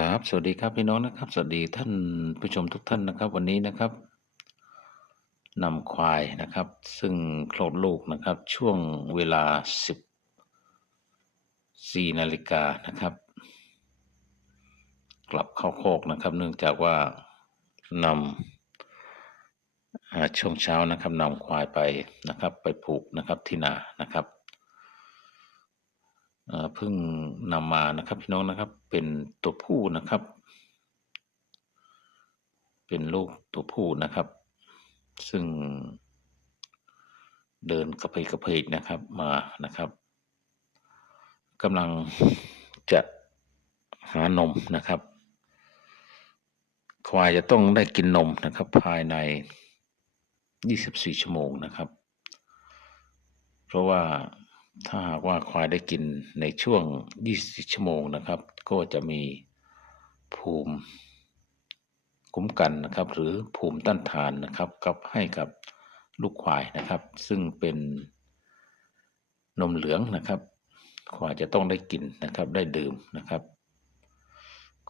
ครับสวัสดีครับพี่น้องนะครับ สวัสดีท่านผู้ชมทุกท่านนะครับ วันนี้นะครับนำควายนะครับ ซึ่งคลอดลูกนะครับช่วงเวลา 14นาฬิกานะครับ กลับเข้าโคกนะครับ เนื่องจากว่านำช่วงเช้านะครับนำควายไปนะครับ ไปผูกนะครับที่นานะครับ อ่อเพิ่งนำมานะครับพี่น้องนะครับเป็นตัวผู้นะครับ เป็นลูกตัวผู้นะครับ ซึ่ง เดินกระเพกกระเพกนะครับมานะครับกำลังจะหานมนะครับ ควายจะต้องได้กินนมนะครับ ภายใน 24 ชั่วโมงนะครับ เพราะว่า ถ้าหากว่าควายได้กินในช่วง24ชั่วโมงนะครับ ก็จะมีภูมิคุ้มกันนะครับ หรือภูมิต้านทานนะครับกับให้กับลูกควายนะครับ ซึ่งเป็นนมเหลืองนะครับ ควายจะต้องได้กินนะครับ ได้ดื่มนะครับ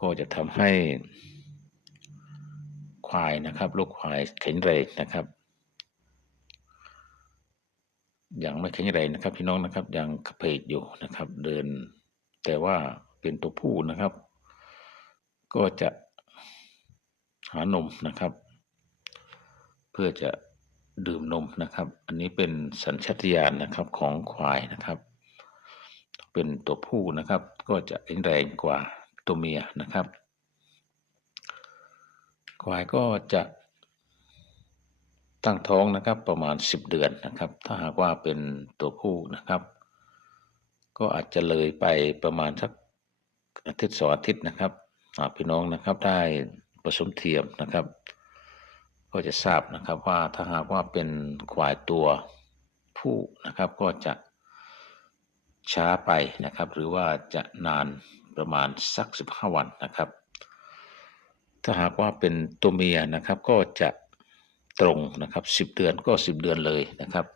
ก็จะทำให้ควายนะครับ ลูกควายแข็งแรงนะครับ ยังไม่แข็งแรงนะครับ พี่น้องนะครับยังกระเพกอยู่นะครับ เดิน แต่ว่าเป็นตัวผู้นะครับ ก็จะหานมนะครับ เพื่อจะดื่มนมนะครับ อันนี้เป็นสัญชาตญาณนะครับของควายนะครับ เป็นตัวผู้นะครับ ก็จะแข็งแรงกว่าตัวเมียนะครับ ควายก็จะ ตั้งท้องนะครับประมาณ 10 เดือนนะครับ ถ้าหากว่าเป็นตัวผู้นะครับ ก็อาจจะเลยไปประมาณสักอาทิตย์สองอาทิตย์นะครับหากพี่น้องนะครับได้ผสมเทียมนะครับ ก็จะทราบนะครับว่าถ้าหากว่าเป็นควายตัวผู้นะครับ ก็จะช้าไปนะครับ หรือว่าจะนานประมาณสัก 15 วันนะครับ ถ้าหากว่าเป็นตัวเมียนะครับก็จะ ตรงนะครับ10เดือนก็10เดือนเลยนะครับ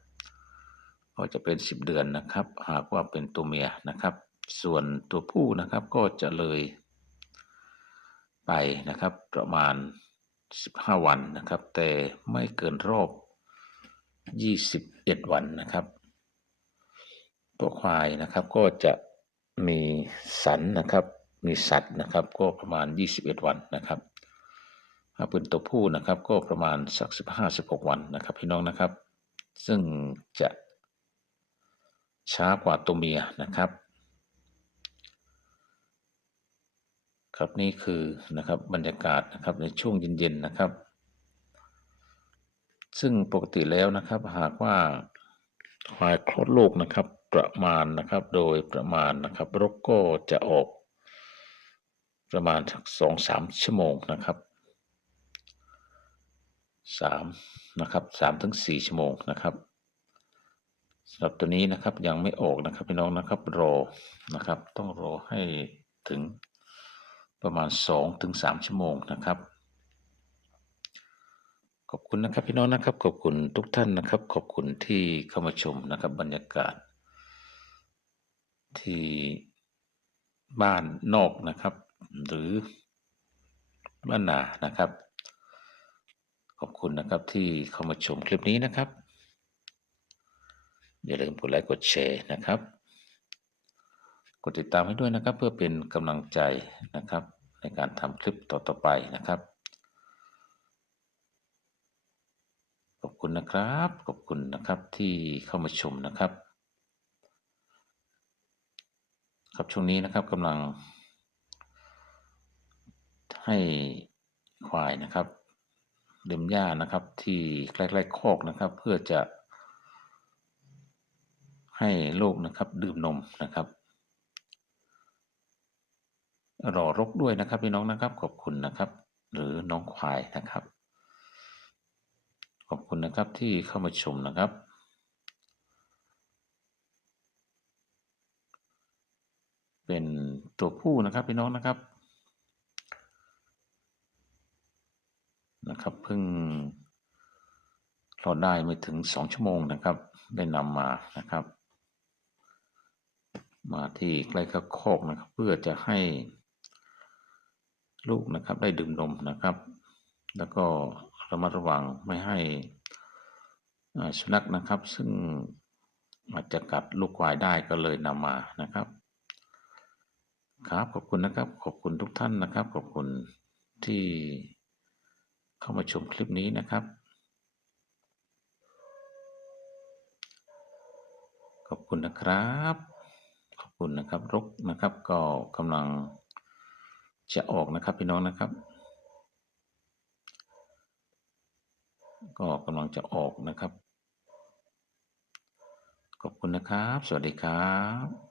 ก็จะเป็น10เดือนนะครับ หากว่าเป็นตัวเมียนะครับ ส่วนตัวผู้นะครับก็จะเลยไปนะครับ ประมาณ15วันนะครับ แต่ไม่เกินรอบ21วันนะครับ ตัวควายนะครับก็จะมีสันนะครับ มีสัตว์นะครับ ก็ประมาณ21วันนะครับ ถ้าเป็นตัวผู้นะครับก็ประมาณสัก 15-16 วันนะครับ พี่น้องนะครับ ซึ่งจะช้ากว่าตัวเมียนะครับ ครับนี่คือนะครับบรรยากาศนะครับในช่วงเย็นๆนะครับ ซึ่งปกติแล้วนะครับหากว่าควายคลอดลูกนะครับประมาณนะครับโดยประมาณนะครับรกก็จะออกประมาณสักสองสามชั่วโมงนะครับ สามนะครับสามถึงสี่ชั่วโมงนะครับสำหรับตัวนี้นะครับยังไม่ออกนะครับพี่น้องนะครับรอนะครับ ต้องรอให้ถึงประมาณสองถึงสามชั่วโมงนะครับขอบคุณนะครับพี่น้องนะครับขอบคุณทุกท่านนะครับ ขอบคุณที่เข้ามาชมนะครับบรรยากาศ ที่บ้านนอกนะครับ หรือบ้านนานะครับ ขอบคุณนะครับที่เข้ามาชมคลิปนี้นะครับ อย่าลืมกดไลค์กดแชร์นะครับ กดติดตามให้ด้วยนะครับ เพื่อเป็นกำลังใจนะครับ ในการทำคลิปต่อๆไปนะครับ ขอบคุณนะครับ ขอบคุณนะครับที่เข้ามาชมนะครับ ครับช่วงนี้นะครับกำลังให้ควายนะครับ เดิมหญ้านะครับ ที่ใกล้ๆคอกนะครับ เพื่อจะให้ลูกนะครับดื่มนมนะครับ รอรกด้วยนะครับพี่น้องนะครับ ขอบคุณนะครับ หรือน้องควายนะครับ ขอบคุณนะครับที่เข้ามาชมนะครับ เป็นตัวผู้นะครับพี่น้องนะครับ นะครับเพิ่งเราได้ไม่ถึงสองชั่วโมงนะครับ ได้นำมานะครับ มาที่ใกล้กับคกนะครับ เพื่อจะให้ลูกนะครับได้ดื่มนมนะครับ แล้วก็ระมัดระวังไม่ให้สุนัขนะครับ ซึ่งอาจจะกัดลูกควายได้ก็เลยนำมานะครับ ครับขอบคุณนะครับ ขอบคุณทุกท่านนะครับ ขอบคุณที่ เข้ามาชมคลิปนี้นะครับ ขอบคุณนะครับ ขอบคุณนะครับรกนะครับ ก็กำลังจะออกนะครับพี่น้องนะครับ ก็กำลังจะออกนะครับ ขอบคุณนะครับ สวัสดีครับ